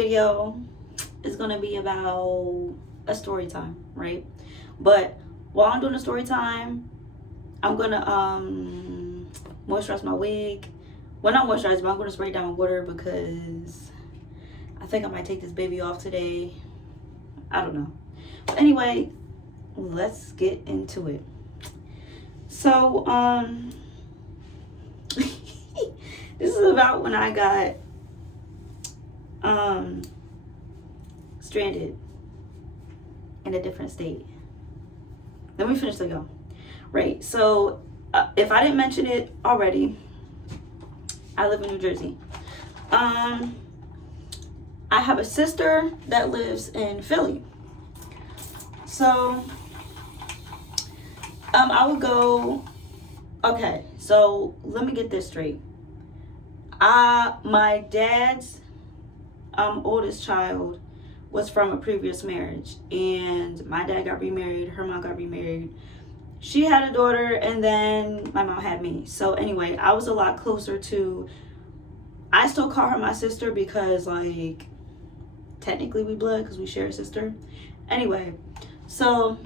video is going to be about a story time, right? But while I'm doing the story time, I'm going to moisturize my wig. Well, not moisturize, but I'm going to spray down with water because I think I might take this baby off today. I don't know. But anyway, let's get into it. So, this is about when I got stranded in a different state. Let me finish the go. Right. So, if I didn't mention it already, I live in New Jersey. I have a sister that lives in Philly. So, I would go. Okay, so let me get this straight. My dad's oldest child was from a previous marriage, and my dad got remarried, her mom got remarried, she had a daughter, and then my mom had me. So anyway, I was a lot closer to, I still call her my sister because, like, technically we blood because we share a sister. Anyway, so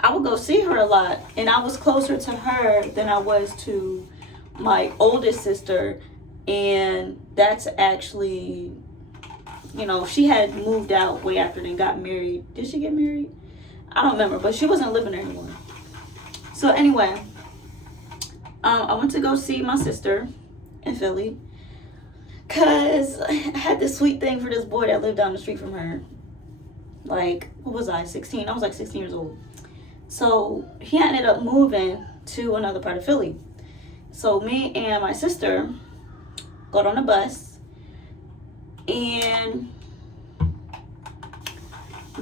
I would go see her a lot, and I was closer to her than I was to my oldest sister. And that's actually, you know, she had moved out way after and got married. Did she get married? I don't remember, but she wasn't living there anymore. So anyway, I went to go see my sister in Philly because I had this sweet thing for this boy that lived down the street from her. Like, what was I, 16? I was like 16 years old. So he ended up moving to another part of Philly. So me and my sister got on a bus, and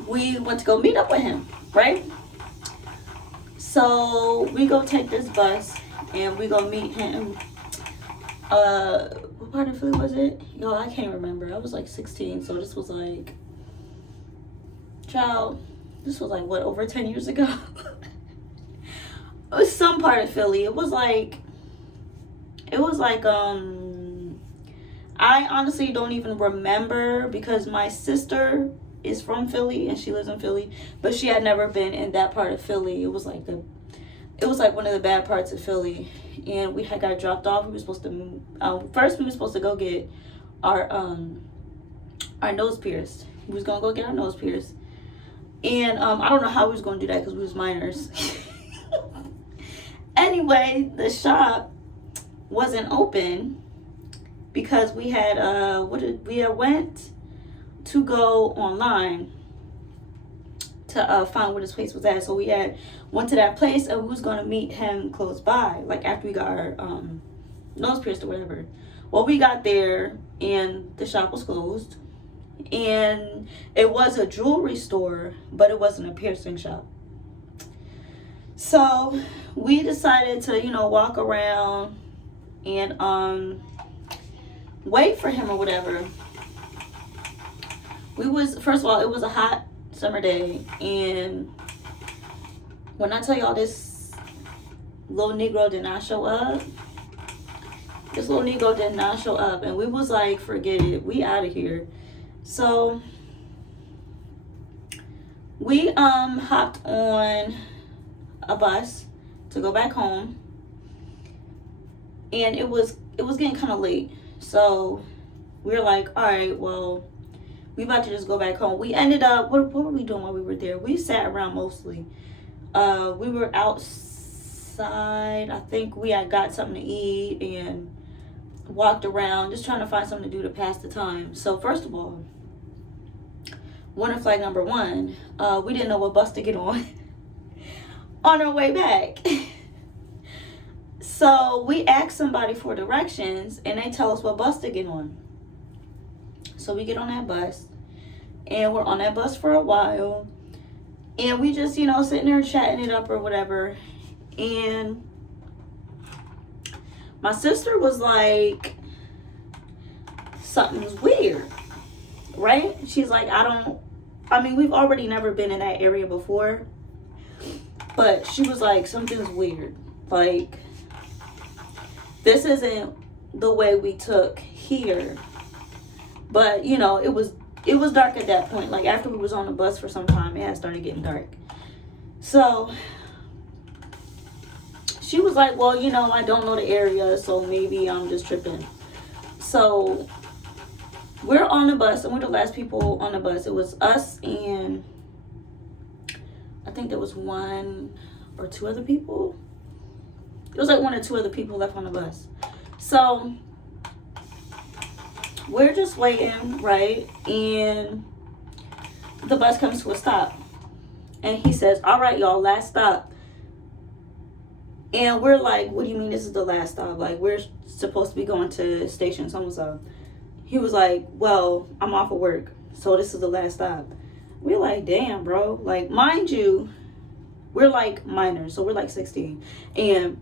we went to go meet up with him, right? So we go take this bus, and we go meet him. What part of Philly was it? Yo, I can't remember. I was like 16, so this was like, child, this was like, what, over 10 years ago? It was some part of Philly. It was like, I honestly don't even remember because my sister is from Philly and she lives in Philly, but she had never been in that part of Philly. It was like one of the bad parts of Philly, and we had got dropped off. We were supposed to first we were supposed to go get our nose pierced. We was gonna go get our nose pierced, and I don't know how we was gonna do that because we was minors. Anyway, the shop wasn't open because we had went to go online to find where this place was at. So we had went to that place, and we was gonna meet him close by, like after we got our nose pierced or whatever. Well, we got there and the shop was closed, and it was a jewelry store, but it wasn't a piercing shop. So we decided to, you know, walk around and wait for him or whatever. First of all, it was a hot summer day, and when I tell y'all this little Negro did not show up, and we was like, forget it, we out of here. So we hopped on a bus to go back home, and it was getting kind of late. So we were like, all right, well, we about to just go back home. We ended up, what were we doing while we were there? We sat around mostly. We were outside. I think we had got something to eat and walked around, just trying to find something to do to pass the time. So first of all, warning flag number one, we didn't know what bus to get on our way back. So we asked somebody for directions, and they tell us what bus to get on. So we get on that bus, and we're on that bus for a while, and we just, you know, sitting there chatting it up or whatever. And my sister was like, something's weird, right? She's like, we've already never been in that area before, but she was like, something's weird. Like, this isn't the way we took here But you know, it was dark at that point. Like after we was on the bus for some time, it had started getting dark. So she was like, well, you know, I don't know the area, so maybe I'm just tripping. So we're on the bus, and we're the last people on the bus. It was us and I think there was one or two other people. It was like one or two other people left on the bus. So we're just waiting, right? And the bus comes to a stop. And he says, all right, y'all, last stop. And we're like, what do you mean this is the last stop? Like, we're supposed to be going to station so-and-so. He was like, well, I'm off of work, so this is the last stop. We're like, damn, bro. Like, mind you, we're like minors, so we're like 16. And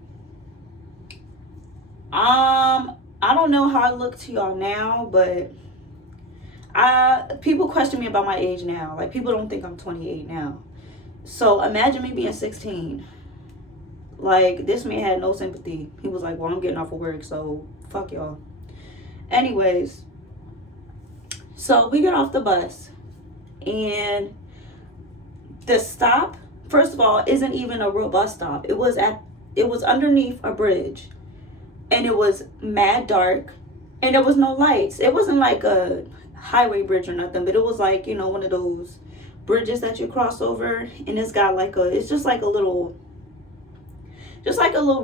I don't know how I look to y'all now, but people question me about my age now. Like, people don't think I'm 28 now. So imagine me being 16. Like, this man had no sympathy. He was like, well, I'm getting off of work, so fuck y'all. Anyways, so we get off the bus, and the stop, first of all, isn't even a real bus stop. It was underneath a bridge, and it was mad dark, and there was no lights. It wasn't like a highway bridge or nothing, but it was like, you know, one of those bridges that you cross over, and it's got like it's just like a little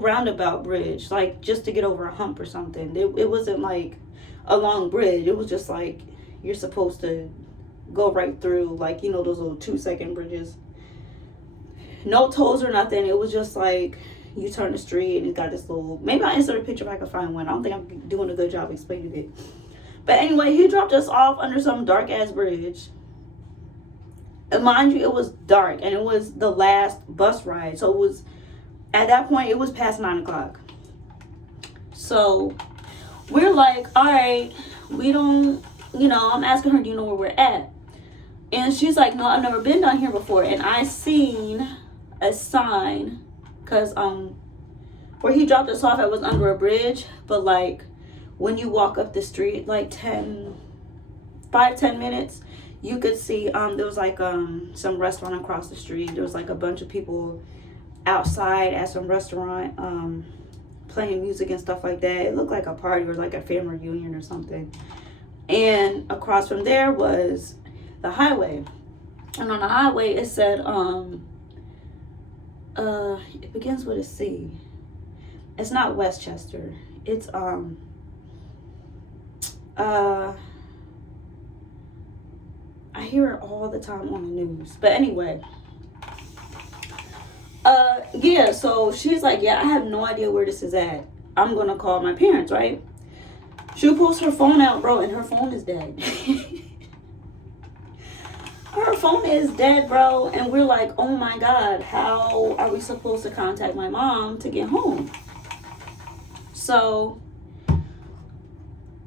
roundabout bridge, like just to get over a hump or something. It wasn't like a long bridge. It was just like you're supposed to go right through, like, you know, those little 2-second bridges. No tolls or nothing. It was just like you turn the street and it got this little, maybe I'll insert a picture if I can find one. I don't think I'm doing a good job explaining it. But anyway, he dropped us off under some dark ass bridge. And mind you, it was dark, and it was the last bus ride. So it was, at that point, it was past 9 o'clock. So we're like, all right, we don't, you know, I'm asking her, do you know where we're at? And she's like, no, I've never been down here before. And I seen a sign, because where he dropped us off, it was under a bridge. But like when you walk up the street, like 5-10 minutes, you could see there was like some restaurant across the street. There was like a bunch of people outside at some restaurant playing music and stuff like that. It looked like a party or like a family reunion or something. And across from there was the highway, and on the highway it said it begins with a C. It's not Westchester. It's I hear it all the time on the news. But anyway, yeah, so she's like, yeah, I have no idea where this is at. I'm gonna call my parents, right? She pulls her phone out, bro, and her phone is dead. Her phone is dead, bro, and we're like, oh my God, how are we supposed to contact my mom to get home? So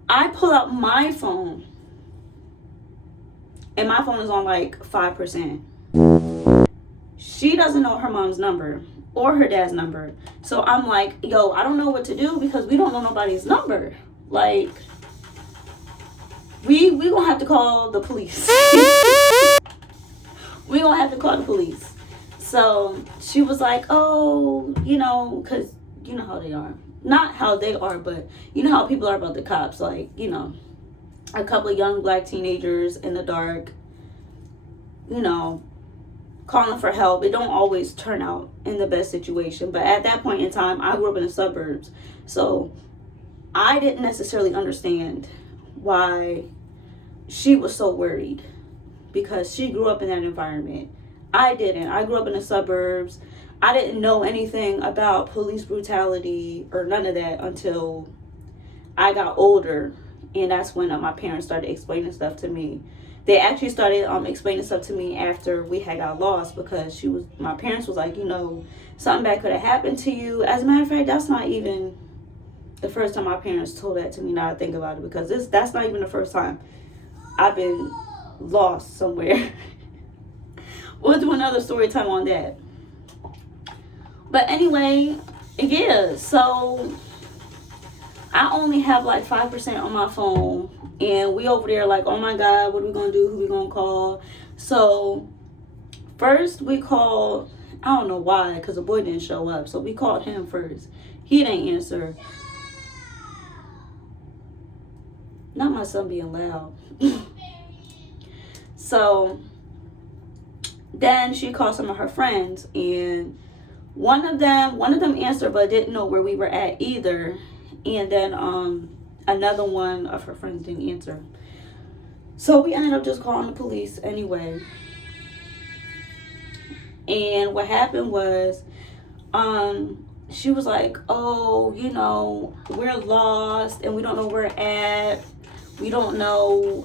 I pull out my phone, and my phone is on like 5%. She doesn't know her mom's number or her dad's number. So I'm like, yo, I don't know what to do because we don't know nobody's number. Like, we gonna have to call the police. We gonna have to call the police. So she was like, oh, you know, because you know how they are. Not how they are, but you know how people are about the cops. Like, you know, a couple of young black teenagers in the dark, you know, calling for help. It don't always turn out in the best situation. But at that point in time, I grew up in the suburbs. So I didn't necessarily understand why she was so worried, because she grew up in that environment. I didn't. I grew up in the suburbs. I didn't know anything about police brutality or none of that until I got older. And that's when my parents started explaining stuff to me. They actually started explaining stuff to me after we had got lost, because my parents was like, you know, something bad could have happened to you. As a matter of fact, that's not even the first time my parents told that to me, now I think about it, because that's not even the first time I've been lost somewhere. We'll do another story time on that. But anyway, yeah, so I only have like 5% on my phone, and we over there like, oh my God, what are we gonna do? Who we gonna call? So first we called, I don't know why, because the boy didn't show up. So we called him first. He didn't answer. Not my son being loud. So then she called some of her friends, and one of them answered but didn't know where we were at either. And then another one of her friends didn't answer. So we ended up just calling the police anyway. And what happened was, she was like, oh, you know, we're lost and we don't know where we're at. We don't know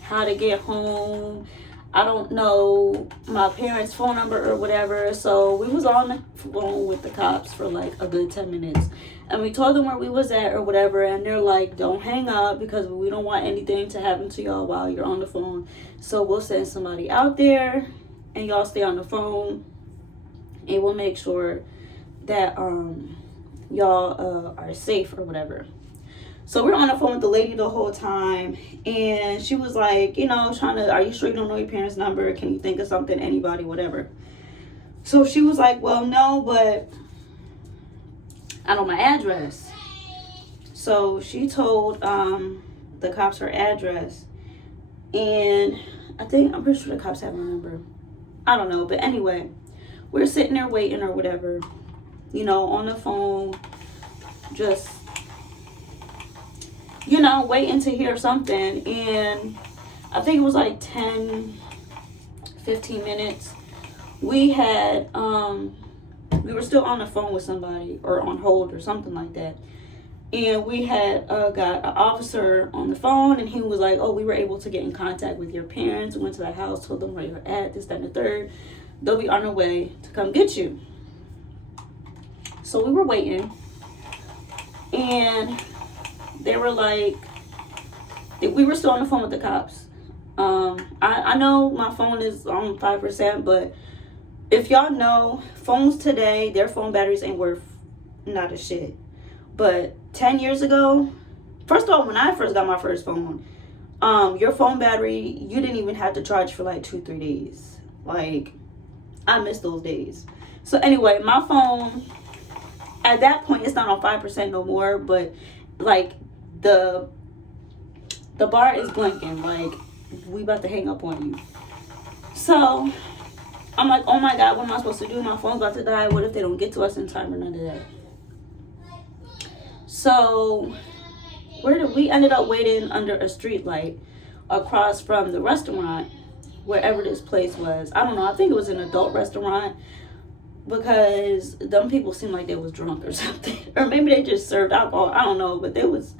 how to get home. I don't know my parents' phone number or whatever. So we was on the phone with the cops for like a good 10 minutes. And we told them where we was at or whatever. And they're like, don't hang up because we don't want anything to happen to y'all while you're on the phone. So we'll send somebody out there and y'all stay on the phone. And we'll make sure that y'all are safe or whatever. So we're on the phone with the lady the whole time, and she was like, you know, are you sure you don't know your parents' number? Can you think of something, anybody, whatever? So she was like, well, no, but I know my address. So she told the cops her address, and I'm pretty sure the cops have my number. I don't know, but anyway, we're sitting there waiting or whatever, you know, on the phone, just, you know, waiting to hear something. And I think it was like 10, 15 minutes. We had, we were still on the phone with somebody or on hold or something like that. And we had got an officer on the phone, and he was like, oh, we were able to get in contact with your parents. We went to the house, told them where you're at, this, that, and the third. They'll be on their way to come get you. So we were waiting, and they were like, we were still on the phone with the cops. I know my phone is on 5%, but if y'all know, phones today, their phone batteries ain't worth not a shit. But 10 years ago, first of all, when I first got my first phone, your phone battery, you didn't even have to charge for like 2-3 days. Like, I miss those days. So anyway, my phone, at that point, it's not on 5% no more, but like the bar is blinking, like we about to hang up on you. So I'm like, oh my God, what am I supposed to do? My phone's about to die. What if they don't get to us in time or none of that? So we ended up waiting under a street light across from the restaurant, wherever this place was. I don't know, I think it was an adult restaurant, because them people seemed like they was drunk or something. Or maybe they just served alcohol, I don't know, but they was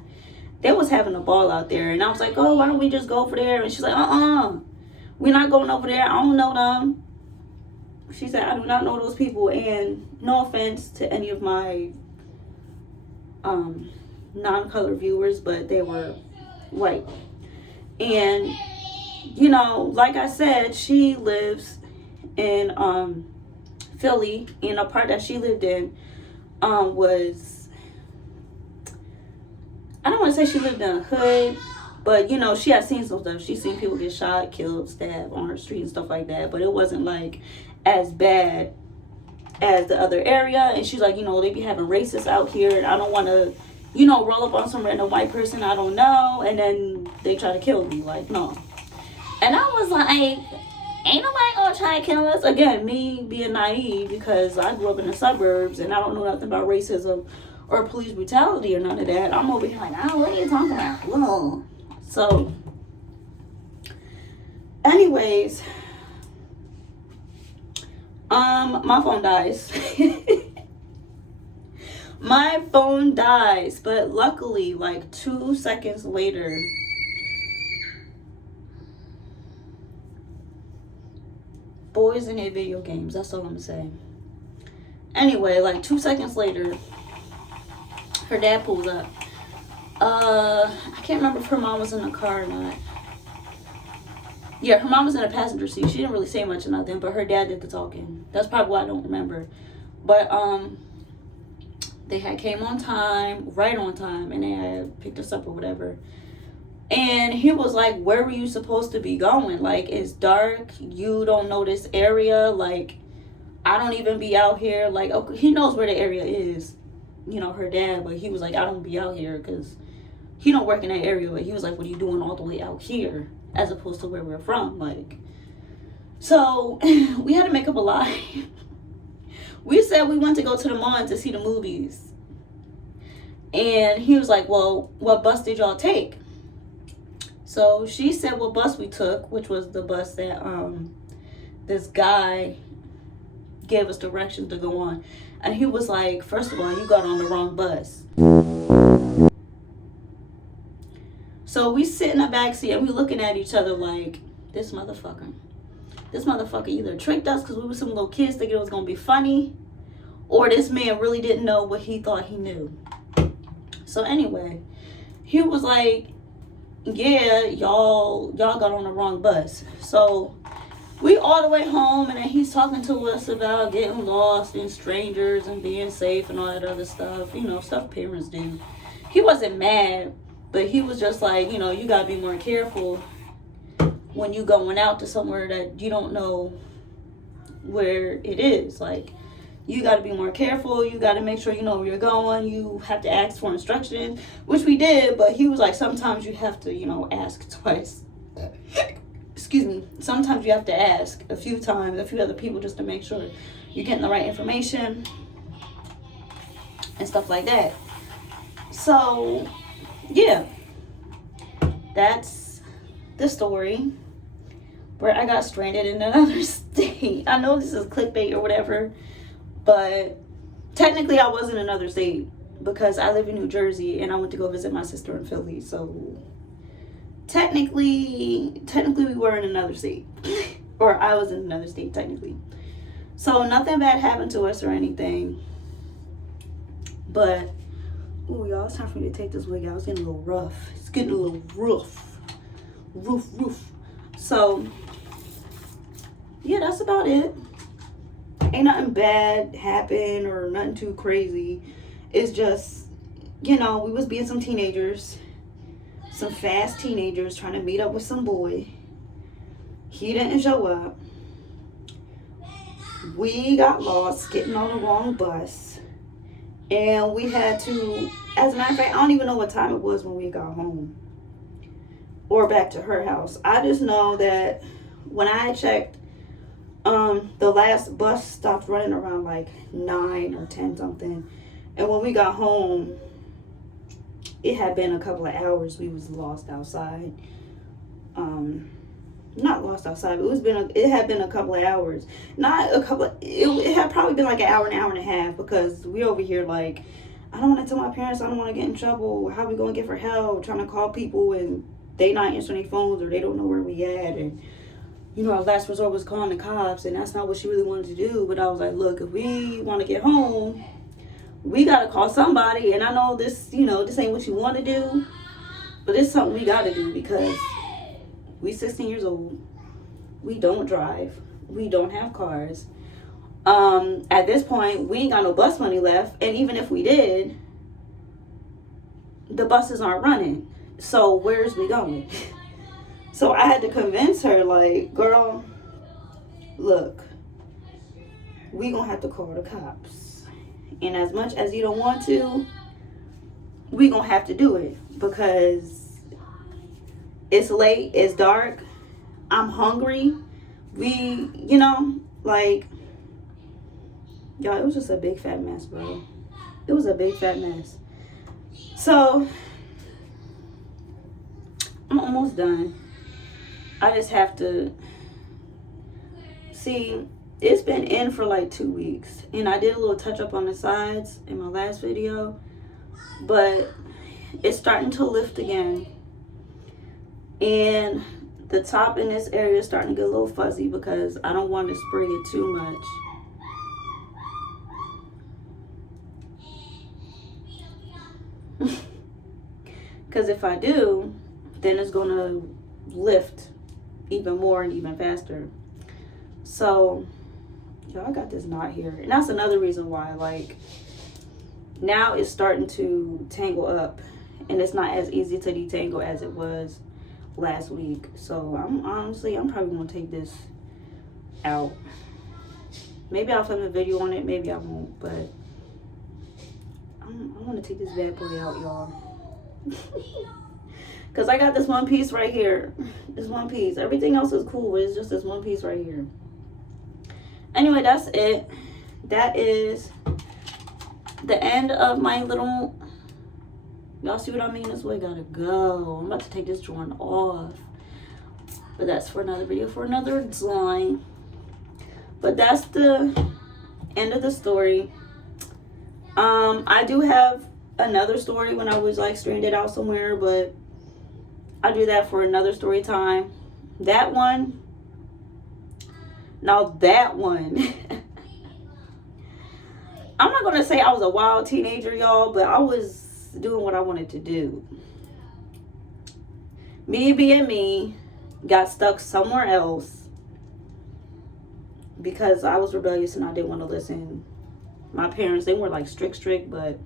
having a ball out there. And I was like, oh, why don't we just go over there? And she's like, we're not going over there. I don't know them. She said, I do not know those people. And no offense to any of my non-color viewers, but they were white. And, you know, like I said, she lives in Philly, and a part that she lived in was, I don't want to say she lived in a hood, but, you know, she had seen some stuff. She's seen people get shot, killed, stabbed on her street and stuff like that, but it wasn't like as bad as the other area. And she's like, you know, they be having racists out here, and I don't want to, you know, roll up on some random white person I don't know, and then they try to kill me. Like, no. And I was like, ain't nobody gonna try to kill us. Again, me being naive, because I grew up in the suburbs and I don't know nothing about racism or police brutality or none of that. I'm over here like, what are you talking about? Whoa. So, anyways, my phone dies. My phone dies, but luckily, like 2 seconds later, boys in their video games, that's all I'm gonna say. Anyway, like 2 seconds later, her dad pulls up. I can't remember if her mom was in the car or not. Yeah, her mom was in a passenger seat. She didn't really say much or nothing, but her dad did the talking. That's probably why I don't remember. But They had came on time, right on time, and they had picked us up or whatever. And he was like, where were you supposed to be going? Like, it's dark. You don't know this area. Like, I don't even be out here. Like, okay, he knows where the area is, you know, her dad. But he was like, I don't be out here because he don't work in that area. But he was like, what are you doing all the way out here as opposed to where we're from? Like, so we had to make up a lie. We said we went to go to the mall to see the movies. And he was like, well, what bus did y'all take? So she said what bus we took, which was the bus that this guy gave us directions to go on. And he was like, first of all, you got on the wrong bus. So we sit in the back seat and we looking at each other like, this motherfucker either tricked us because we were some little kids thinking it was going to be funny, or this man really didn't know what he thought he knew. So anyway, he was like, yeah, y'all got on the wrong bus. So we all the way home, and then he's talking to us about getting lost and strangers and being safe and all that other stuff, you know, stuff parents do. He wasn't mad, but he was just like, you know, you gotta be more careful when you going out to somewhere that you don't know where it is. Like, you got to be more careful. You got to make sure you know where you're going. You have to ask for instructions, which we did. But he was like, sometimes you have to, you know, ask twice. Excuse me. Sometimes you have to ask a few times, a few other people, just to make sure you're getting the right information and stuff like that. So, yeah, that's the story where I got stranded in another state. I know this is clickbait or whatever, but technically I was in another state because I live in New Jersey and I went to go visit my sister in Philly. So technically we were in another state. Or I was in another state technically. So nothing bad happened to us or anything. But, ooh, y'all, it's time for me to take this wig out. It's getting a little rough. It's getting a little rough. Roof. So, yeah, that's about it. Ain't nothing bad happen or nothing too crazy. It's just, you know, we was being some teenagers. Some fast teenagers trying to meet up with some boy. He didn't show up. We got lost getting on the wrong bus. And we had to, as a matter of fact, I don't even know what time it was when we got home. Or back to her house. I just know that when I checked, the last bus stopped running around like 9 or 10 something. And when we got home, it had been a couple of hours. We was lost outside. Not lost outside, but it had been a couple of hours. Not a couple of, it had probably been like an hour and a half, because we over here like, I don't want to tell my parents, I don't want to get in trouble. How we going to get for help? Trying to call people and they not answering their phones, or they don't know where we at. And, you know, our last resort was calling the cops, and that's not what she really wanted to do. But I was like, look, if we want to get home, we got to call somebody. And I know this, you know, this ain't what you want to do, but it's something we got to do, because we 16 years old. We don't drive. We don't have cars. At this point, we ain't got no bus money left. And even if we did, the buses aren't running. So where's we going? So I had to convince her, like, girl, look, we gonna have to call the cops. And as much as you don't want to, we gonna have to do it, because it's late, it's dark, I'm hungry. We, you know, like, y'all, it was just a big fat mess, bro. It was a big fat mess. So I'm almost done. I just have to see, it's been in for like 2 weeks, and I did a little touch up on the sides in my last video, but it's starting to lift again, and the top in this area is starting to get a little fuzzy because I don't want to spray it too much. Because if I do, then it's going to lift even more and even faster. So, y'all, I got this knot here. And that's another reason why, like, now it's starting to tangle up, and it's not as easy to detangle as it was last week. So I'm probably gonna take this out. Maybe I'll film a video on it, maybe I won't, but I want to take this bad boy out, y'all. Because I got this one piece right here. This one piece. Everything else is cool, but it's just this one piece right here. Anyway, that's it. That is the end of my little... Y'all see what I mean? This way gotta go. I'm about to take this drawing off. But that's for another video, for another design. But that's the end of the story. I do have another story when I was like stranded out somewhere, but I'll do that for another story time. That one, now that one, I'm not gonna say I was a wild teenager, y'all, but I was doing what I wanted to do. Me being me, got stuck somewhere else because I was rebellious and I didn't want to listen. My parents, they were like strict, but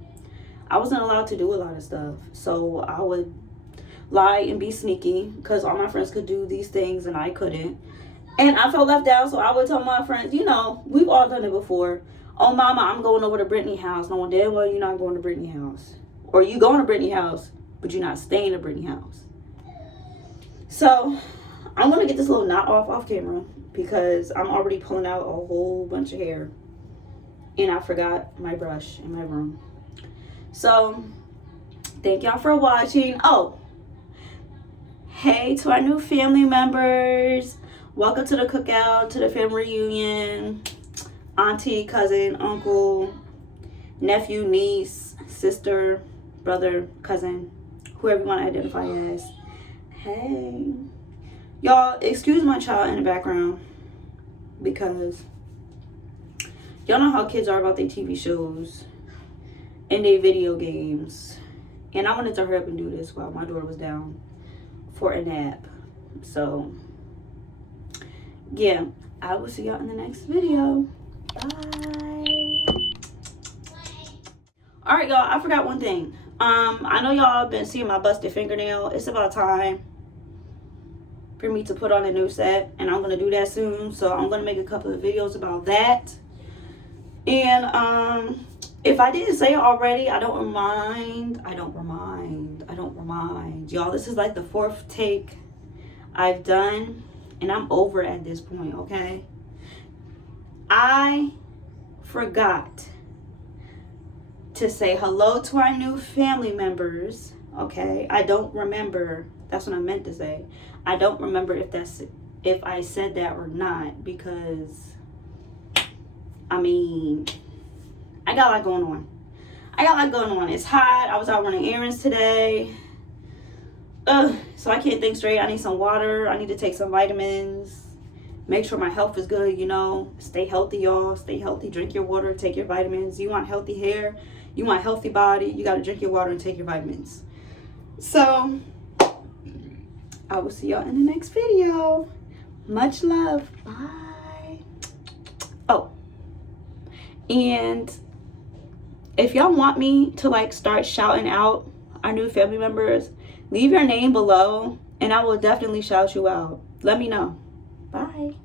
I wasn't allowed to do a lot of stuff. So I would lie and be sneaky because all my friends could do these things and I couldn't. And I felt left out, so I would tell my friends, you know, we've all done it before. Oh, mama, I'm going over to Brittany's house. No one damn well you're not going to Brittany's house. Or you going to Brittany's house, but you're not staying at Brittany's house. So I'm going to get this little knot off camera because I'm already pulling out a whole bunch of hair. And I forgot my brush in my room. So thank y'all for watching. Oh, hey to our new family members. Welcome to the cookout, to the family reunion. Auntie, cousin, uncle, nephew, niece, sister, brother, cousin, whoever you want to identify as. Hey. Y'all, excuse my child in the background because y'all know how kids are about their TV shows and their video games. And I wanted to hurry up and do this while my daughter was down for a nap. So, yeah, I will see y'all in the next video. Bye. Alright, y'all, I forgot one thing. I know y'all been seeing my busted fingernail. It's about time for me to put on a new set, and I'm gonna do that soon. So I'm gonna make a couple of videos about that. And if I didn't say it already, I don't remind. Y'all, this is like the 4th take I've done, and I'm over at this point, okay? I forgot to say hello to our new family members, okay? I don't remember. That's what I meant to say. I don't remember if I said that or not, because I mean, I got a lot going on. It's hot. I was out running errands today. So I can't think straight. I need some water. I need to take some vitamins. Make sure my health is good, you know. Stay healthy, y'all. Stay healthy. Drink your water. Take your vitamins. You want healthy hair. You want a healthy body. You got to drink your water and take your vitamins. So, I will see y'all in the next video. Much love. Bye. Oh. And if y'all want me to like start shouting out our new family members, leave your name below and I will definitely shout you out. Let me know. Bye.